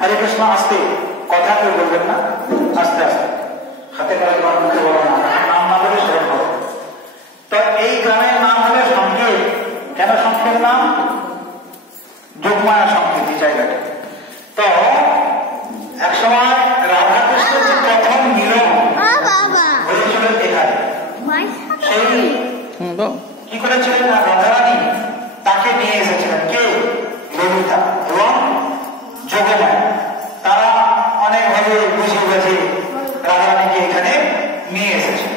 हरे कृष्ण आस्ते कथा केउ बोलबेन ना आस्ते आस्ते हाथे करे मुखे बोलो ना नाम ना बोले स्मरण करो। तो এই গ্রামের নাম হলো সংকেত। কেন সংকেত নাম? যোগমায়া সংকেত এই জায়গাটা। তো এক সময় রাধা কৃষ্ণের যে প্রথম মিলন হয়েছিল এখানে, সেই কি করেছিলেন না রাধারানী তাকে নিয়ে এসেছিলেন কে? ললিতা এবং যোগমায়া। তারা অনেকভাবে বুঝে বুঝে রাধারানীকে এখানে নিয়ে এসেছেন।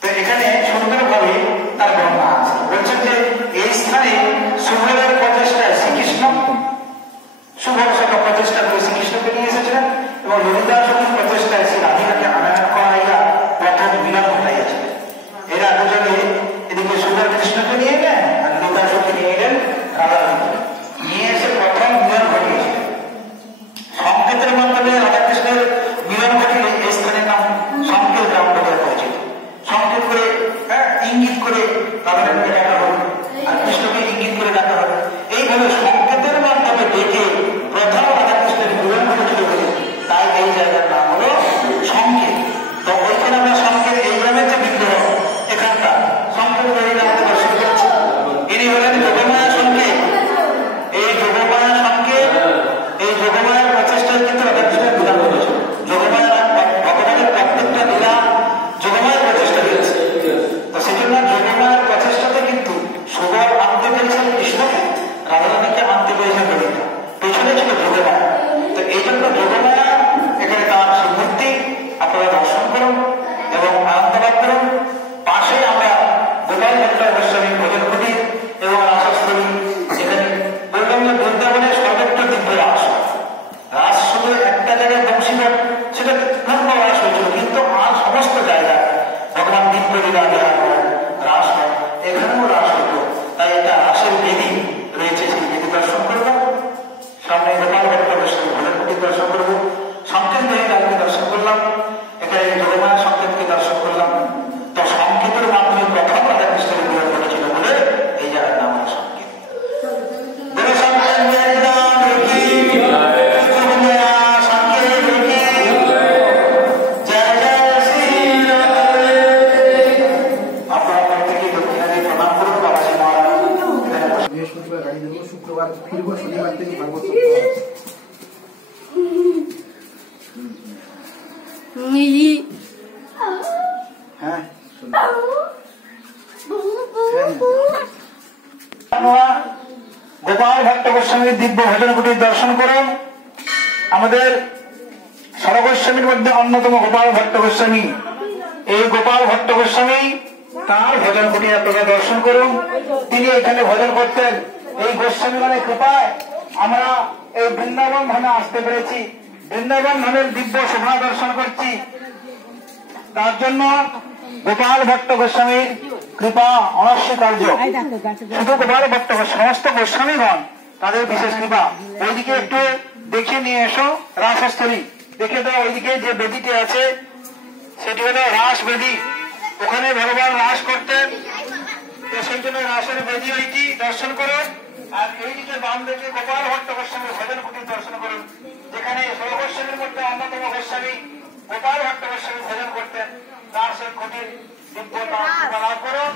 তো এখানে সুন্দরভাবে তার বর্ণনা আছে। বলছেন যে এই স্থানে সুভদ্রার প্রচেষ্টায় শ্রীকৃষ্ণ সুভদ্রা প্রচেষ্টা করে শ্রীকৃষ্ণকে নিয়ে এসেছিলেন এবং ললিতার সঙ্গে প্রচেষ্টায় শ্রী রাধিকাকে আনয়ন করাইয়া প্রথম মিলন ঘটাইয়াছিলেন। এরা দুজনে এদিকে সুভদ্রা কৃষ্ণকে নিয়ে এলেন আর ললিতার সঙ্গে নিয়ে এলেন রাধারানীকে নিয়ে এসে প্রথম মিলন ঘটিয়েছিলেন। সংকেতের মাধ্যমে রাধাকৃষ্ণের মিলন ঘটিলে এই স্থানের নাম সংকেত গ্রাম বলে পরিচিত। সংকেত করে ইঙ্গিত করে রাধারানীকে ডাকা হবে আর কৃষ্ণকে ইঙ্গিত করে ডাকা হবে। এইভাবে সংকেতের মাধ্যমে ডেকে প্রথম রাধাকৃষ্ণের মিলন ঘটেছিল বলে তাই এই জায়গার নাম হলো সংকেত। তো ওইখানে আমরা সংকেত এই গ্রামের যে বিগ্রহ এখানকার সংকেত বাড়ি আমাদের দর্শন করছি। ইনি হলেন যোগমায়া সংকেত। এই যোগমায়া সংকেত এই যোগমায়ার প্রচেষ্টায় কিন্তু রাধাকৃষ্ণের মিলন ঘটেছিল। যোগমায়া ভগবানের প্রত্যেকটা লীলা যোগমায়ের প্রচেষ্টা দিয়েছে। তো সেই জন্য যোগমায়ের প্রচেষ্টাতে কিন্তু সুবল আনতে পেরেছেন কৃষ্ণকে, রাধারানীকে আনতে পেরেছেন ললিতা, পেছনে ছিল যোগমায়া। তো এই জন্য যোগমায়া এখানে তার মূর্তি আপনারা দর্শন করুন এবং আনন্দ লাভ করুন। পাশে আমরা গোপাল ভট্ট গোস্বামী ভজন কুটির এবং রাসস্থলী, যেখানে বললাম যে বৃন্দাবনের সর্বত্র দিব্য রাস। রাস শুধু একটা জায়গায় বংশী সেটা পূর্ণ রাস হয়েছিল, কিন্তু আর সমস্ত জায়গায় ভগবান দিব্য লীলা বিহার করেন, রাস হয়, এখানেও রাস হতো। তাই এটা রাসের বেদি রয়েছে, সেই বেদি দর্শন করবো। সামনে গোপাল ভট্ট গোস্বামী ভজন কুটির দর্শন করবো। সংকেত কালকে দর্শন করলাম, এখানে যোগমায়া সংকেতকে দর্শন করলাম। তো সংকেতের মাধ্যমে প্রথম রাধাকৃষ্ণের মিলন ঘটেছিল বলে এই জায়গার নাম হলো সংকেত। শুক্রবার ফিরব, শনিবার থেকে ভাগবত গোপাল ভট্ট গোস্বামীর দিব্য ভজন কুটির দর্শন করুন। আমাদের সরগোস্বামীর মধ্যে অন্যতম গোপাল ভট্ট গোস্বামী। এই গোপাল ভট্ট গোস্বামী তার ভজন কুটির আপনারা দর্শন করুন। তিনি এখানে ভজন করতেন। এই গোস্বামী মানে কৃপায় আমরা এই বৃন্দাবন ধামে আসতে পেরেছি, বৃন্দাবন ধামের দিব্য শোভা দর্শন করছি। তার জন্য গোপাল ভট্ট গোস্বামীর কৃপা অনস্বীকার্য। শুধু গোপাল ভট্ট সমস্ত গোস্বামীগণ তাদের বিশেষ কৃপা। ওইদিকে একটু দেখে নিয়ে এসো রাসস্থলী, দেখে দাও ওইদিকে যে বেদিটি আছে সেটি হলো রাস বেদি। ওখানে ভগবান রাস করতেন, তো সেই জন্য রাসের বেদি ওইটি দর্শন করুন। আর এইদিকে বাম দিকে গোপাল ভট্ট গোস্বামীর ভজন কুটির দর্শন করুন, যেখানে সর্বগোস্বামীর মধ্যে অন্যতম গোস্বামী গোপাল ভট্ট গোস্বামী ভজন করতেন। তার সেই কুটির দিব্যতা লাভ করুন।